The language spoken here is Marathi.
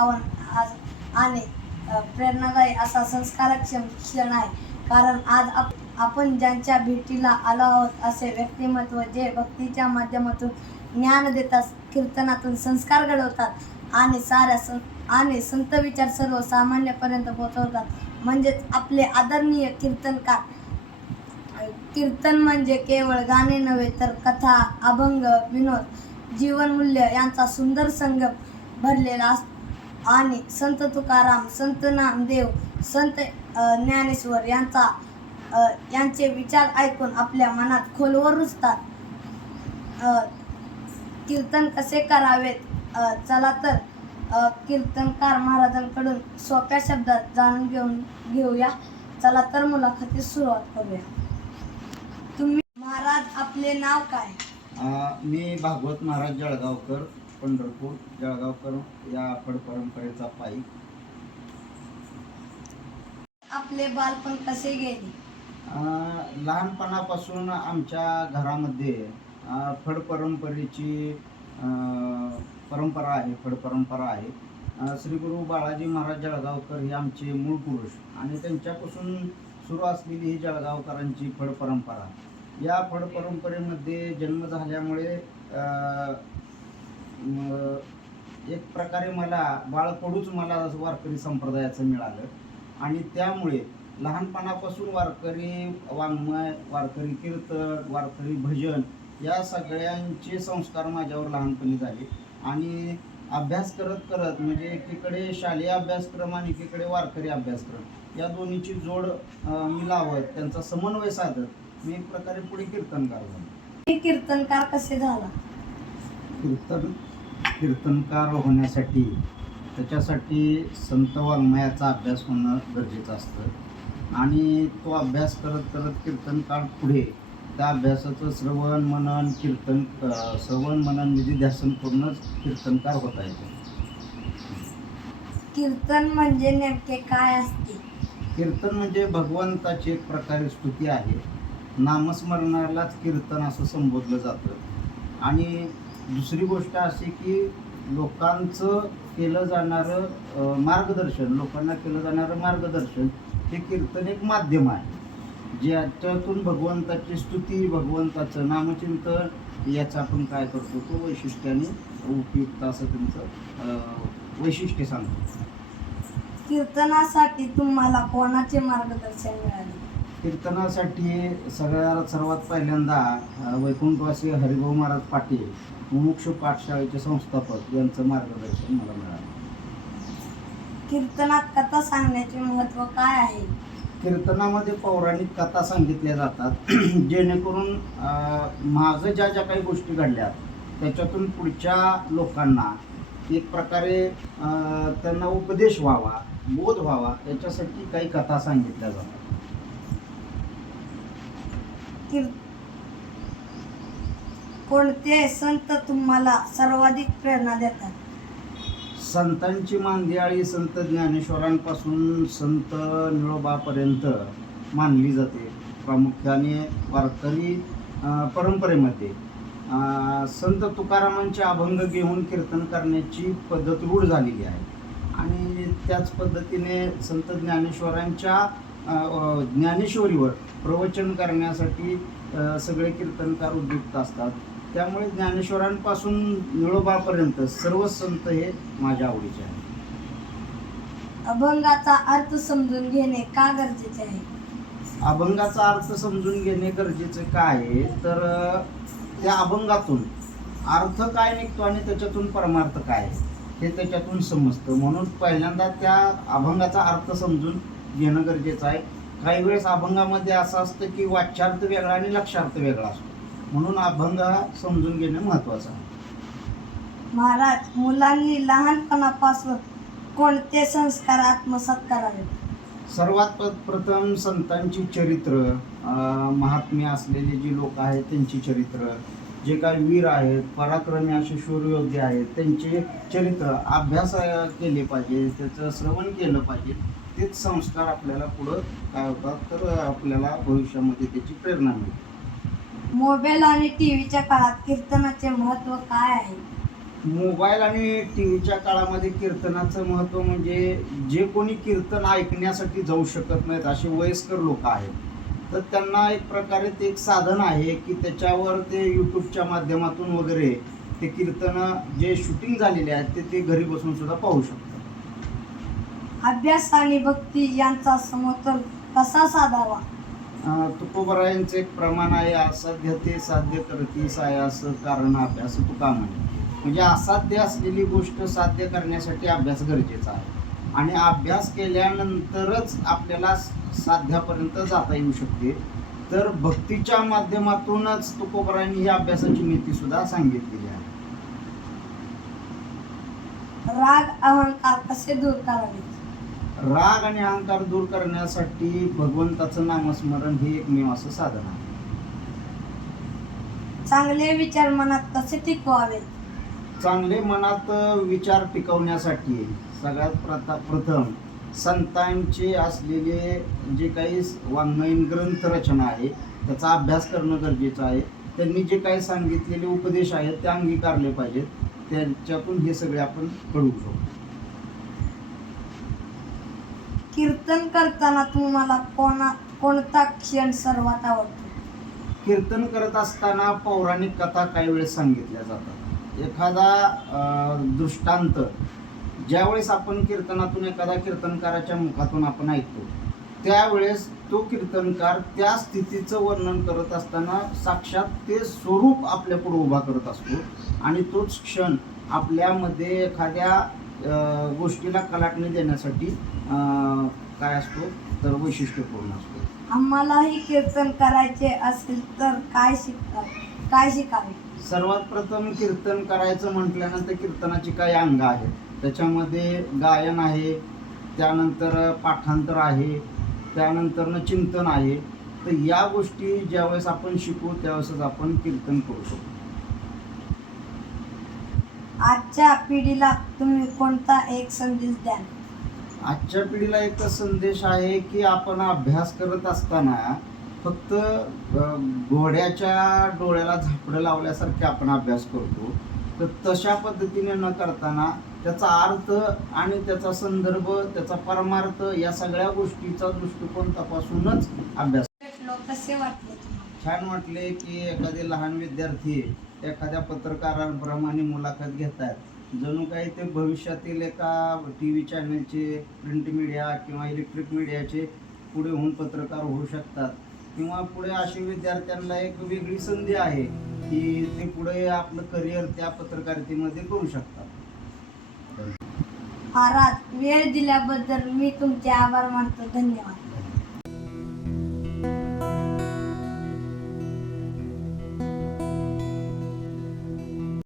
आव्हान आणि प्रेरणादायी असा संस्कारक्षम क्षण आहे. कारण आज आपण ज्यांच्या भेटीला आलो आहोत असे व्यक्तिमत्व जे भक्तीच्या माध्यमातून ज्ञान देतात, कीर्तनातून संस्कार घडवतात आणि संत विचार सर्वसामान्यपर्यंत पोहोचवतात, म्हणजेच आपले आदरणीय कीर्तनकार. कीर्तन म्हणजे केवळ गाणे नव्हे तर कथा, अभंग, विनोद, जीवनमूल्य यांचा सुंदर संगम भरलेला असतो. आणि संत तुकाराम, संत नामदेव, संत ज्ञानेश्वर यांचे विचार ऐकून आपल्या मनात खोलवर रुजतात. कीर्तन कसे करावेत, चला तर कीर्तनकार महाराजांकडून सोप्या शब्दात जाणून घेऊया. चला तर मुलाखतीस सुरुवात करूया. तुम्ही महाराज, आपले नाव काय? मी भागवत महाराज जळगावकर, पंढरपूर जळगावकर या फड परंपरेचा पायी. आपले बालपण कसे गेले? लहानपणापासून आमच्या घरामध्ये फड परंपरेची परंपरा आहे. फड परंपरा आहे. श्री गुरु बाळाजी महाराज जळगावकर हे आमचे मूळ पुरुष आणि त्यांच्यापासून सुरू असलेली ही जळगावकरांची फड परंपरा. या फड परंपरेमध्ये जन्म झाल्यामुळे एक प्रकारे मला बाळकडूच मला वारकरी संप्रदायाचं मिळालं आणि त्यामुळे लहानपणापासून वारकरी वाङ्मय, वारकरी कीर्तन, वारकरी भजन या सगळ्यांचे संस्कार माझ्यावर लहानपणी झाले. आणि अभ्यास करत करत म्हणजे एकीकडे शालेय अभ्यासक्रम आणि एकीकडे वारकरी अभ्यासक्रम या दोन्हीची जोड मी लावत, त्यांचा समन्वय साधत मी एक प्रकारे पुढे कीर्तनकार झालो. कीर्तनकार कसे झाला? कीर्तनकार होण्यासाठी त्याच्यासाठी संत वाङ्मयाचा अभ्यास होणं गरजेचं असतं आणि तो अभ्यास करत करत कीर्तनकार पुढे त्या अभ्यासाचं श्रवण मनन निधिध्यासन करूनच कीर्तनकार होता येतो. कीर्तन म्हणजे नेमके काय असते? कीर्तन म्हणजे भगवंताची एक प्रकारे स्तुती आहे. नामस्मरणालाच कीर्तन असं संबोधलं जातं. आणि दुसरी गोष्ट अशी की लोकांचं केलं जाणारं लोकांना केलं जाणारं मार्गदर्शन हे कीर्तन एक माध्यम आहे, ज्याच्यातून भगवंताची स्तुती, भगवंताचं नामचिंतन याचं आपण काय करतो तो वैशिष्ट्याने उपयुक्त असं त्यांचं वैशिष्ट्य सांगतो. कीर्तनासाठी तुम्हाला कोणाचे मार्गदर्शन मिळाले? कीर्तनासाठी सर्वात पहिल्यांदा वैकुंठवासी हरिभाऊ महाराज पाटील, मुमुक्ष पाठशाळेचे संस्थापक यांचं मार्गदर्शन मला मिळालं. कीर्तनात कथा सांगण्याचे महत्त्व काय आहे? कीर्तनामध्ये पौराणिक कथा सांगितल्या जातात जेणेकरून माझं ज्या काही गोष्टी घडल्यात त्याच्यातून पुढच्या लोकांना एक प्रकारे त्यांना उपदेश व्हावा, बोध व्हावा, याच्यासाठी काही कथा सांगितल्या जातात. कोणते संत तुम्हाला सर्वाधिक प्रेरणा देतात? संतांची मांदियाळी संत ज्ञानेश्वरांपासून संत निळोबापर्यंत मानली जाते. प्रामुख्याने वारकरी परंपरेमध्ये संत तुकारामांचे अभंग घेऊन कीर्तन करण्याची पद्धत रूढ झालेली आहे. आणि त्याच पद्धतीने संत ज्ञानेश्वरांच्या ज्ञानेश्वरीवर प्रवचन करण्यासाठी सगळे कीर्तनकार उद्युक्त असतात. त्यामुळे ज्ञानेश्वरांपासून निळोबापर्यंत सर्व संत हे माझ्या आवडीचे आहेत. अभंगाचा अर्थ समजून घेणे का गरजेचे आहे? अभंगाचा अर्थ समजून घेणे गरजेचे काय आहे तर त्या अभंगातून अर्थ काय निघतो आणि त्याच्यातून परमार्थ काय हे त्याच्यातून समजतं. म्हणून पहिल्यांदा त्या अभंगाचा अर्थ समजून घेणं गरजेचं आहे. काही वेळेस अभंगामध्ये असं असतं की वाच्यार्थ वेगळा आणि लक्षार्थ वेगळा असतो, म्हणून अभंग हा समजून घेणं महत्त्वाचं आहे. महाराज, मुलांनी लहानपणापासून कोणते संस्कार आत्मसात करावे? सर्वात प्रथम संतांची चरित्र, महात्म्य असलेले जी लोक आहेत त्यांची चरित्र, जे काही वीर आहेत, पराक्रमी असे शूरयोद्धे आहेत, त्यांचे चरित्र अभ्यास केले पाहिजे, त्याचं श्रवण केलं पाहिजे. तेच संस्कार आपल्याला पुढं काय होतात तर आपल्याला भविष्यामध्ये त्याची प्रेरणा मिळते. मोबाईल आणि टीव्हीच्या काळात कीर्तनाचे महत्त्व काय आहे? मोबाईल आणि टी व्हीच्या काळामध्ये कीर्तनाचं महत्त्व म्हणजे जे कोणी कीर्तन ऐकण्यासाठी जाऊ शकत नाहीत असे वयस्कर लोक आहेत, तर त्यांना एक प्रकारे ते एक साधन आहे की त्याच्यावर ते यूट्यूबच्या माध्यमातून वगैरे ते कीर्तनं जे शूटिंग झालेले आहेत ते घरी बसून सुद्धा पाहू शकतात. अभ्यास आणि भक्ती यांचा समतोल कसा साधावा? तुकोबरायांचं एक प्रमाण आहे, असाध्य ते साध्य करतीस आहे असं कारण अभ्यास तुका म्हणे. म्हणजे असाध्य असलेली गोष्ट साध्य करण्यासाठी अभ्यास गरजेचा आहे आणि अभ्यास केल्यानंतरच आपल्याला साध्यापर्यंत जाता येऊ शकते. तर भक्तीच्या माध्यमातूनच तुकोबरायांनी ही अभ्यासाची नीती सुद्धा सांगितलेली आहे. राग अहंकार कसे दूर करावे? राग आणि अहंकार दूर करण्यासाठी भगवंताचं नामस्मरण हे एकमेव असं साधन आहे. चांगले विचार मनात कसे टिकवावे? चांगले मनात विचार टिकवण्यासाठी सगळ्यात प्रथम संतांचे असलेले जे काही वाङ्मयीन ग्रंथ रचना आहे त्याचा अभ्यास करणं गरजेचं आहे. त्यांनी जे काही सांगितलेले उपदेश आहेत ते अंगीकारले पाहिजेत. त्याच्यातून हे सगळे आपण कळू शकतो. कीर्तन करताना तुम्हाला कोणता क्षण सर्वात आवडतो? कीर्तन करत असताना पौराणिक कथा काही वेळेस सांगितल्या जातात. एखादा दृष्टांत ज्यावेळेस आपण कीर्तनातून एखादा कीर्तनकाराच्या मुखातून आपण ऐकतो त्यावेळेस तो कीर्तनकार त्या स्थितीचं वर्णन करत असताना साक्षात ते स्वरूप आपल्यापुढे उभा करत असतो आणि तोच क्षण आपल्यामध्ये एखाद्या गोष्टीला कलाटणी देण्यासाठी काय असतो तर वैशिष्ट्यपूर्ण असतो. आम्हालाही कीर्तन करायचे असेल तर काय शिकावे? सर्वात प्रथम कीर्तन करायचं म्हटल्यानंतर कीर्तनाची काही अंग आहेत. त्याच्यामध्ये गायन आहे, त्यानंतर पाठांतर आहे, त्यानंतर चिंतन आहे. तर या गोष्टी ज्यावेळेस आपण शिकू त्यावेळेसच आपण कीर्तन करू शकतो. आजच्या पिढीला तुम्ही कोणता एक संदेश द्याल? आजच्या पिढीला एक संदेश आहे की आपण अभ्यास करत असताना फक्त घोड्याच्या डोळ्याला झापडं लावल्यासारखे आपण अभ्यास करतो. तर तशा पद्धतीने न करताना त्याचा अर्थ आणि त्याचा संदर्भ, त्याचा परमार्थ या सगळ्या गोष्टीचा दृष्टिकोन तपासूनच अभ्यास. कसे वाटले तुम्हाला? छान वाटले की एखादे लहान विद्यार्थी एखाद्या पत्रकारांप्रमाणे मुलाखत घेत आहेत. जणू काही ते भविष्यातील एका टी व्ही चॅनलचे, प्रिंट मीडिया किंवा इलेक्ट्रिक मीडियाचे पुढे होऊन पत्रकार होऊ शकतात किंवा पुढे अशी विद्यार्थ्यांना एक वेगळी संधी आहे की ते पुढे आपलं करिअर त्या पत्रकारितेमध्ये करू शकतात. महाराज, वेळ दिल्याबद्दल मी तुमचे आभार मानतो. धन्यवाद.